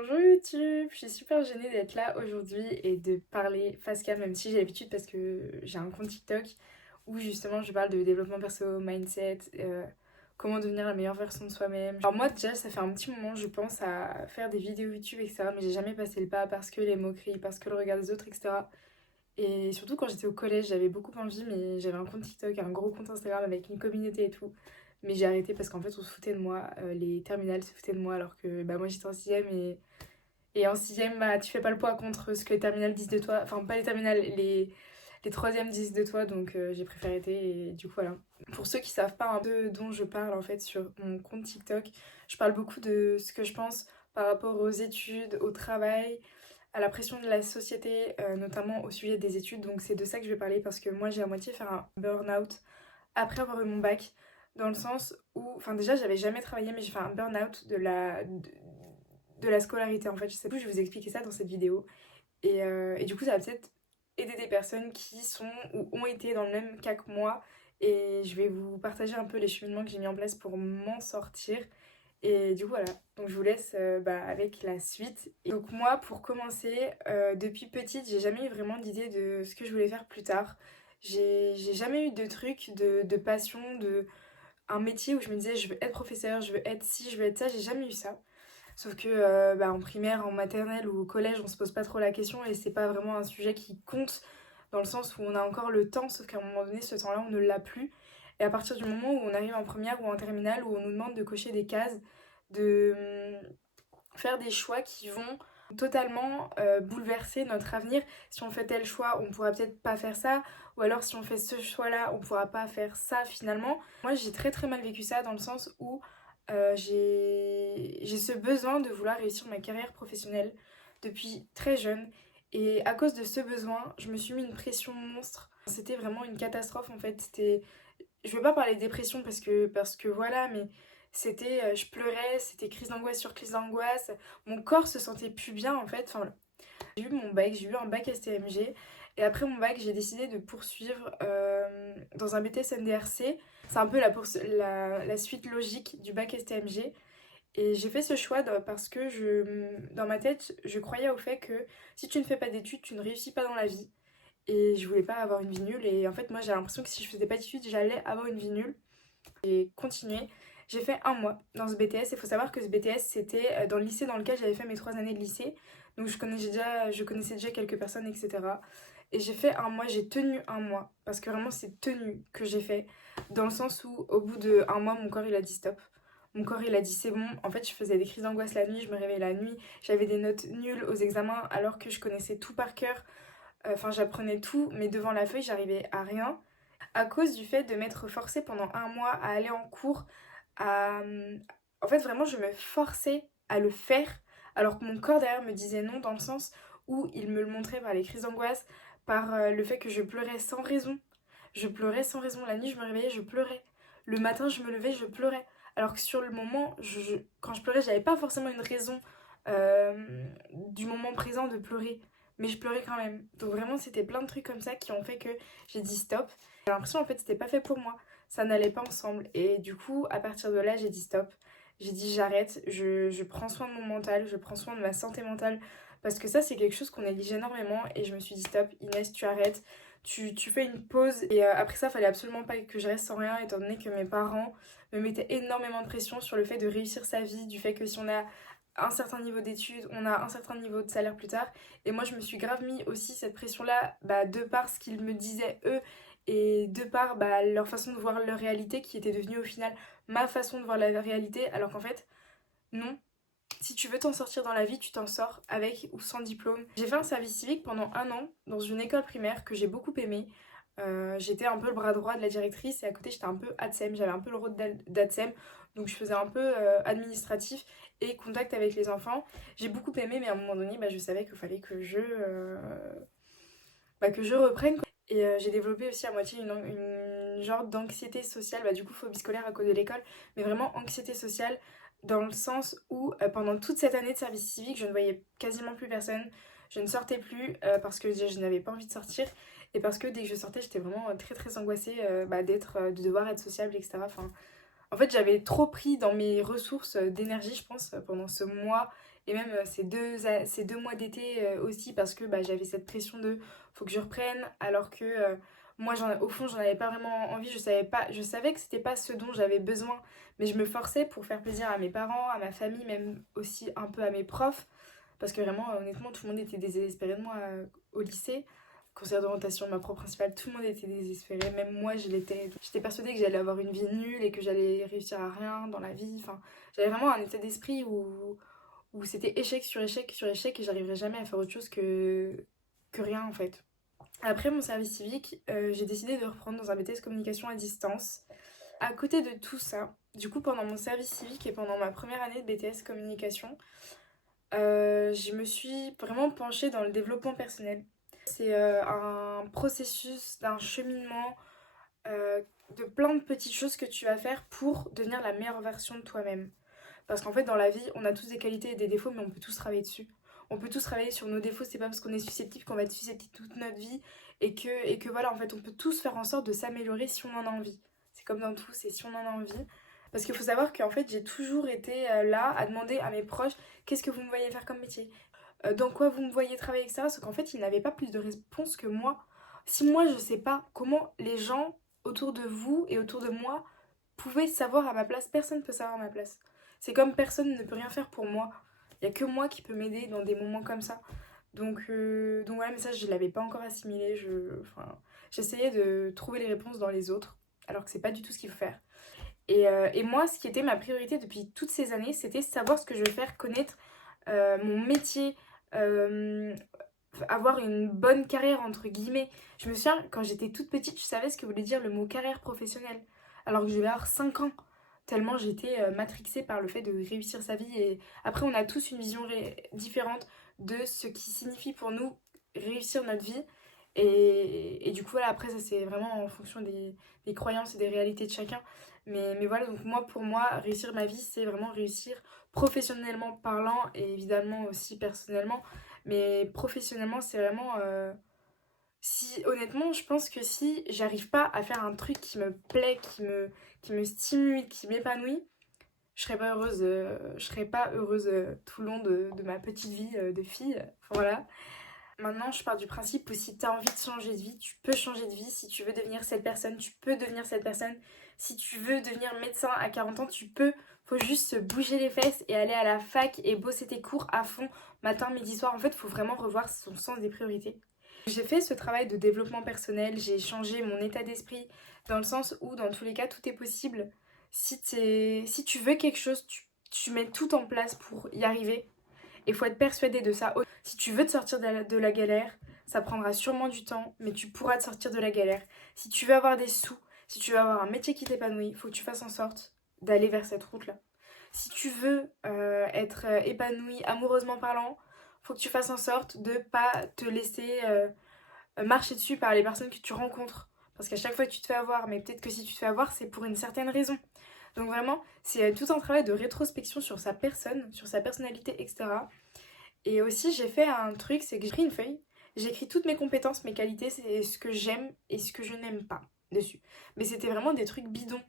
Bonjour YouTube, je suis super gênée d'être là aujourd'hui et de parler face cam, même si j'ai l'habitude parce que j'ai un compte TikTok où justement je parle de développement perso, mindset, comment devenir la meilleure version de soi-même. Alors moi déjà ça fait un petit moment je pense à faire des vidéos YouTube etc. Mais j'ai jamais passé le pas parce que les moqueries, parce que le regard des autres etc. Et surtout quand j'étais au collège j'avais beaucoup envie mais j'avais un compte TikTok, un gros compte Instagram avec une communauté et tout. Mais j'ai arrêté parce qu'en fait on se foutait de moi, les terminales se foutaient de moi alors que bah moi j'étais en 6ème et en sixième, bah, tu fais pas le poids contre ce que les terminales disent de toi. Enfin, pas les terminales, les troisièmes disent de toi, donc j'ai préféré arrêter et du coup voilà. Pour ceux qui savent pas un peu dont je parle en fait sur mon compte TikTok, je parle beaucoup de ce que je pense par rapport aux études, au travail, à la pression de la société, notamment au sujet des études. Donc c'est de ça que je vais parler parce que moi j'ai à moitié fait un burn-out après avoir eu mon bac, dans le sens où, enfin déjà j'avais jamais travaillé mais j'ai fait un burn-out de la scolarité en fait. Je sais pas, je vais vous expliquer ça dans cette vidéo. Et du coup ça va peut-être aider des personnes qui sont ou ont été dans le même cas que moi. Et je vais vous partager un peu les cheminements que j'ai mis en place pour m'en sortir. Et du coup voilà, donc je vous laisse avec la suite. Et donc moi pour commencer, depuis petite j'ai jamais eu vraiment d'idée de ce que je voulais faire plus tard. J'ai jamais eu de truc, de passion, de un métier où je me disais je veux être professeur, je veux être ci, je veux être ça, j'ai jamais eu ça. Sauf que en primaire, en maternelle ou au collège, on se pose pas trop la question et c'est pas vraiment un sujet qui compte dans le sens où on a encore le temps, sauf qu'à un moment donné, ce temps-là, on ne l'a plus. Et à partir du moment où on arrive en première ou en terminale, où on nous demande de cocher des cases, de faire des choix qui vont totalement bouleverser notre avenir. Si on fait tel choix, on pourra peut-être pas faire ça, ou alors si on fait ce choix-là, on pourra pas faire ça finalement. Moi, j'ai très très mal vécu ça dans le sens où j'ai ce besoin de vouloir réussir ma carrière professionnelle depuis très jeune. Et à cause de ce besoin, je me suis mis une pression monstre. C'était vraiment une catastrophe en fait. C'était je veux pas parler de dépression parce que voilà, mais c'était, je pleurais, c'était crise d'angoisse sur crise d'angoisse. Mon corps se sentait plus bien en fait. Enfin, voilà. J'ai eu mon bac, j'ai eu un bac STMG. Et après mon bac, j'ai décidé de poursuivre dans un BTS NDRC. C'est un peu la suite logique du bac STMG. Et j'ai fait ce choix parce que dans ma tête, je croyais au fait que si tu ne fais pas d'études, tu ne réussis pas dans la vie. Et je voulais pas avoir une vie nulle. Et en fait, moi, j'ai l'impression que si je faisais pas d'études, j'allais avoir une vie nulle. J'ai continué. J'ai fait un mois dans ce BTS. Il faut savoir que ce BTS, c'était dans le lycée dans lequel j'avais fait mes 3 années de lycée. Donc je connaissais déjà quelques personnes, etc. Et j'ai fait un mois, j'ai tenu un mois. Parce que vraiment, c'est tenu que j'ai fait. Dans le sens où, au bout de un mois, mon corps, il a dit stop. Mon corps, il a dit c'est bon. En fait, je faisais des crises d'angoisse la nuit, je me réveillais la nuit. J'avais des notes nulles aux examens alors que je connaissais tout par cœur. Enfin, j'apprenais tout, mais devant la feuille, j'arrivais à rien. À cause du fait de m'être forcée pendant un mois à aller en cours, à... En fait, vraiment, je me forçais à le faire, alors que mon corps derrière me disait non, dans le sens où il me le montrait par les crises d'angoisse, par le fait que je pleurais sans raison. Je pleurais sans raison. La nuit, je me réveillais, je pleurais. Le matin, je me levais, je pleurais. Alors que sur le moment, quand je pleurais, j'avais pas forcément une raison du moment présent de pleurer. Mais je pleurais quand même. Donc vraiment, c'était plein de trucs comme ça qui ont fait que j'ai dit stop. J'ai l'impression en fait c'était pas fait pour moi. Ça n'allait pas ensemble. Et du coup, à partir de là, j'ai dit stop. J'ai dit j'arrête, je prends soin de mon mental, je prends soin de ma santé mentale. Parce que ça, c'est quelque chose qu'on néglige énormément. Et je me suis dit stop, Inès, tu arrêtes. Tu fais une pause. Et après ça, fallait absolument pas que je reste sans rien, étant donné que mes parents me mettaient énormément de pression sur le fait de réussir sa vie, du fait que si on a un certain niveau d'études, on a un certain niveau de salaire plus tard. Et moi, je me suis grave mis aussi cette pression-là, de par ce qu'ils me disaient eux, et de par leur façon de voir leur réalité, qui était devenue au final ma façon de voir la réalité, alors qu'en fait, non. Si tu veux t'en sortir dans la vie, tu t'en sors avec ou sans diplôme. J'ai fait un service civique pendant un an dans une école primaire que j'ai beaucoup aimé. J'étais un peu le bras droit de la directrice et à côté j'étais un peu ATSEM, j'avais un peu le rôle d'ATSEM, donc je faisais un peu administratif et contact avec les enfants. J'ai beaucoup aimé mais à un moment donné je savais qu'il fallait que je reprenne quoi. Et j'ai développé aussi à moitié une genre d'anxiété sociale, du coup phobie scolaire à cause de l'école, mais vraiment anxiété sociale dans le sens où pendant toute cette année de service civique, je ne voyais quasiment plus personne, je ne sortais plus parce que je n'avais pas envie de sortir et parce que dès que je sortais, j'étais vraiment très très angoissée de devoir être sociable, etc. Enfin, en fait, j'avais trop pris dans mes ressources d'énergie, je pense, pendant ce mois Et même ces 2 mois d'été aussi parce que j'avais cette pression de faut que je reprenne alors que moi au fond j'en avais pas vraiment envie, je savais que c'était pas ce dont j'avais besoin, mais je me forçais pour faire plaisir à mes parents, à ma famille, même aussi un peu à mes profs parce que vraiment honnêtement tout le monde était désespéré de moi au lycée. Conseillère d'orientation, ma prof principale, tout le monde était désespéré, même moi je l'étais. J'étais persuadée que j'allais avoir une vie nulle et que j'allais réussir à rien dans la vie. Enfin, j'avais vraiment un état d'esprit où c'était échec sur échec sur échec et j'arriverais jamais à faire autre chose que rien en fait. Après mon service civique, j'ai décidé de reprendre dans un BTS communication à distance. À côté de tout ça, du coup pendant mon service civique et pendant ma première année de BTS communication, je me suis vraiment penchée dans le développement personnel. C'est un processus d'un cheminement euh, de plein de petites choses que tu vas faire pour devenir la meilleure version de toi-même. Parce qu'en fait, dans la vie, on a tous des qualités et des défauts, mais on peut tous travailler dessus. On peut tous travailler sur nos défauts, c'est pas parce qu'on est susceptible qu'on va être susceptible toute notre vie et que voilà, en fait, on peut tous faire en sorte de s'améliorer si on en a envie. C'est comme dans tout, c'est si on en a envie. Parce qu'il faut savoir qu'en fait, j'ai toujours été là à demander à mes proches qu'est-ce que vous me voyez faire comme métier, dans quoi vous me voyez travailler, etc. Sauf qu'en fait, ils n'avaient pas plus de réponses que moi. Si moi, je sais pas comment les gens autour de vous et autour de moi pouvaient savoir à ma place, personne ne peut savoir à ma place. C'est comme personne ne peut rien faire pour moi. Il n'y a que moi qui peux m'aider dans des moments comme ça. Donc voilà, mais ça, je ne l'avais pas encore assimilé. J'essayais de trouver les réponses dans les autres, alors que c'est pas du tout ce qu'il faut faire. Et moi, ce qui était ma priorité depuis toutes ces années, c'était savoir ce que je veux faire, connaître mon métier, euh, avoir une bonne carrière, entre guillemets. Je me souviens, quand j'étais toute petite, je savais ce que voulait dire le mot carrière professionnelle, alors que je devais avoir 5 ans, tellement j'étais matrixée par le fait de réussir sa vie. Et après, on a tous une vision différente de ce qui signifie pour nous réussir notre vie. Et du coup, voilà, après, ça c'est vraiment en fonction des croyances et des réalités de chacun. Mais voilà, donc moi, pour moi, réussir ma vie, c'est vraiment réussir professionnellement parlant et évidemment aussi personnellement. Mais professionnellement, c'est vraiment... si, honnêtement, je pense que si j'arrive pas à faire un truc qui me plaît, qui me stimule, qui m'épanouit, je serais pas heureuse tout le long de ma petite vie de fille. Enfin, voilà. Maintenant, je pars du principe où si tu as envie de changer de vie, tu peux changer de vie. Si tu veux devenir cette personne, tu peux devenir cette personne. Si tu veux devenir médecin à 40 ans, tu peux. Faut juste se bouger les fesses et aller à la fac et bosser tes cours à fond, matin, midi, soir. En fait, faut vraiment revoir son sens des priorités. J'ai fait ce travail de développement personnel, j'ai changé mon état d'esprit dans le sens où, dans tous les cas, tout est possible. Si tu veux quelque chose, tu mets tout en place pour y arriver. Il faut être persuadé de ça. Si tu veux te sortir de la galère, ça prendra sûrement du temps, mais tu pourras te sortir de la galère. Si tu veux avoir des sous, si tu veux avoir un métier qui t'épanouit, il faut que tu fasses en sorte d'aller vers cette route-là. Si tu veux être épanoui amoureusement parlant, il faut que tu fasses en sorte de ne pas te laisser marcher dessus par les personnes que tu rencontres. Parce qu'à chaque fois que tu te fais avoir, mais peut-être que si tu te fais avoir, c'est pour une certaine raison. Donc vraiment, c'est tout un travail de rétrospection sur sa personne, sur sa personnalité, etc. Et aussi, j'ai fait un truc, c'est que j'ai pris une feuille, j'ai écrit toutes mes compétences, mes qualités, c'est ce que j'aime et ce que je n'aime pas dessus. Mais c'était vraiment des trucs bidons.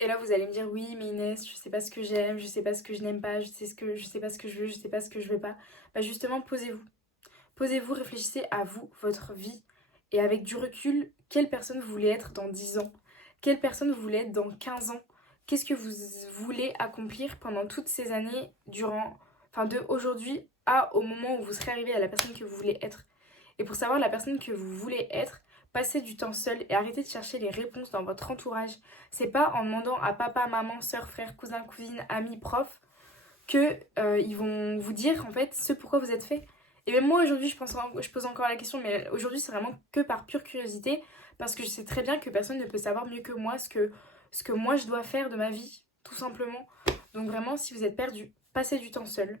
Et là, vous allez me dire, oui, mais Inès, je sais pas ce que j'aime, je sais pas ce que je n'aime pas, je sais pas ce que je veux, je sais pas ce que je veux pas. Bah justement, posez-vous. Posez-vous, réfléchissez à vous, votre vie, et avec du recul, quelle personne vous voulez être dans 10 ans? Quelle personne vous voulez être dans 15 ans? Qu'est-ce que vous voulez accomplir pendant toutes ces années, de aujourd'hui au moment où vous serez arrivé à la personne que vous voulez être? Et pour savoir la personne que vous voulez être, passez du temps seul et arrêtez de chercher les réponses dans votre entourage. C'est pas en demandant à papa, maman, soeur, frère, cousin, cousine, ami, prof que ils vont vous dire en fait ce pourquoi vous êtes fait. Et même moi aujourd'hui je pose encore la question, mais aujourd'hui c'est vraiment que par pure curiosité, parce que je sais très bien que personne ne peut savoir mieux que moi ce que moi je dois faire de ma vie, tout simplement. Donc vraiment, si vous êtes perdu, passez du temps seul.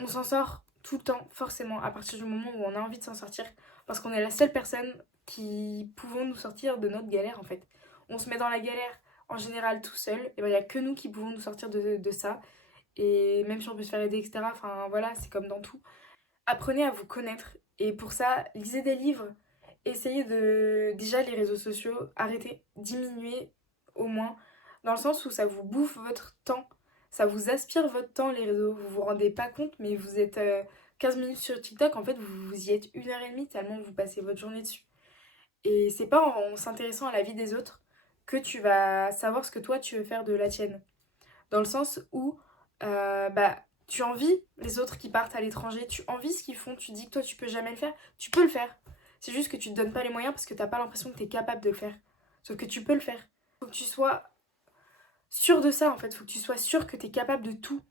On s'en sort tout le temps, forcément, à partir du moment où on a envie de s'en sortir, parce qu'on est la seule personne qui pouvons nous sortir de notre galère en fait. On se met dans la galère en général tout seul, et ben il n'y a que nous qui pouvons nous sortir de ça. Et même si on peut se faire aider, etc. Enfin voilà, c'est comme dans tout. Apprenez à vous connaître. Et pour ça, lisez des livres. Essayez de... Déjà, les réseaux sociaux, arrêtez, diminuez au moins. Dans le sens où ça vous bouffe votre temps. Ça vous aspire votre temps, les réseaux. Vous vous rendez pas compte, mais vous êtes 15 minutes sur TikTok, en fait, vous y êtes 1 heure et demie tellement vous passez votre journée dessus. Et c'est pas en s'intéressant à la vie des autres que tu vas savoir ce que toi tu veux faire de la tienne. Dans le sens où tu envies les autres qui partent à l'étranger, tu envies ce qu'ils font, tu dis que toi tu peux jamais le faire, tu peux le faire. C'est juste que tu te donnes pas les moyens parce que t'as pas l'impression que t'es capable de le faire. Sauf que tu peux le faire. Faut que tu sois sûr de ça en fait, faut que tu sois sûr que t'es capable de tout.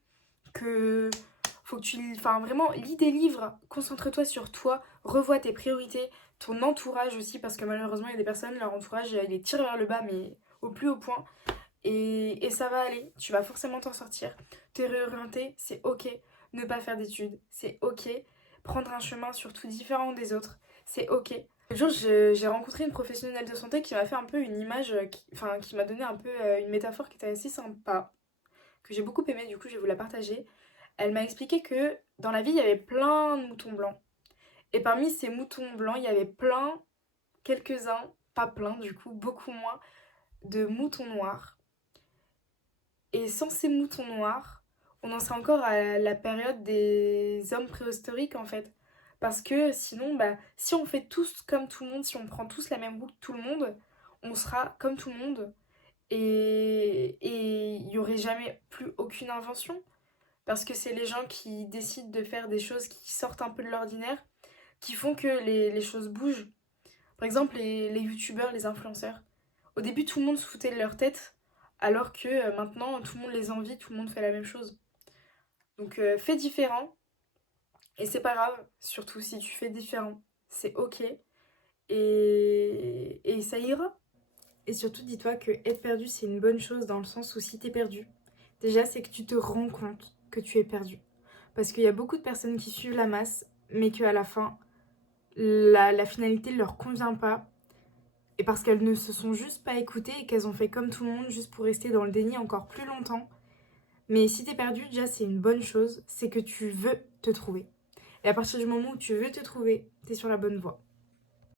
Que faut que tu... Enfin vraiment, lis des livres, concentre-toi sur toi, revois tes priorités, ton entourage aussi, parce que malheureusement il y a des personnes, leur entourage, il les tire vers le bas, mais au plus haut point. Et ça va aller, tu vas forcément t'en sortir. Te réorienter, c'est ok. Ne pas faire d'études, c'est ok. Prendre un chemin surtout différent des autres, c'est ok. Le jour, j'ai rencontré une professionnelle de santé qui m'a fait un peu une image, qui m'a donné un peu une métaphore qui était assez sympa, que j'ai beaucoup aimée, du coup je vais vous la partager. Elle m'a expliqué que dans la vie, il y avait plein de moutons blancs. Et parmi ces moutons blancs, il y avait plein, quelques-uns, pas plein du coup, beaucoup moins, de moutons noirs. Et sans ces moutons noirs, on en serait encore à la période des hommes préhistoriques en fait. Parce que sinon, si on fait tous comme tout le monde, si on prend tous la même route que tout le monde, on sera comme tout le monde. Et il n'y aurait jamais plus aucune invention. Parce que c'est les gens qui décident de faire des choses qui sortent un peu de l'ordinaire, qui font que les choses bougent. Par exemple, les youtubeurs, les influenceurs. Au début, tout le monde se foutait de leur tête, alors que maintenant, tout le monde les envie, tout le monde fait la même chose. Donc, fais différent, et c'est pas grave, surtout si tu fais différent. C'est ok, et ça ira. Et surtout, dis-toi que être perdu, c'est une bonne chose dans le sens où si t'es perdu, déjà, c'est que tu te rends compte que tu es perdu. Parce qu'il y a beaucoup de personnes qui suivent la masse, mais qu'à la fin, la finalité ne leur convient pas. Et parce qu'elles ne se sont juste pas écoutées et qu'elles ont fait comme tout le monde juste pour rester dans le déni encore plus longtemps. Mais si t'es perdu, déjà c'est une bonne chose, c'est que tu veux te trouver. Et à partir du moment où tu veux te trouver, t'es sur la bonne voie.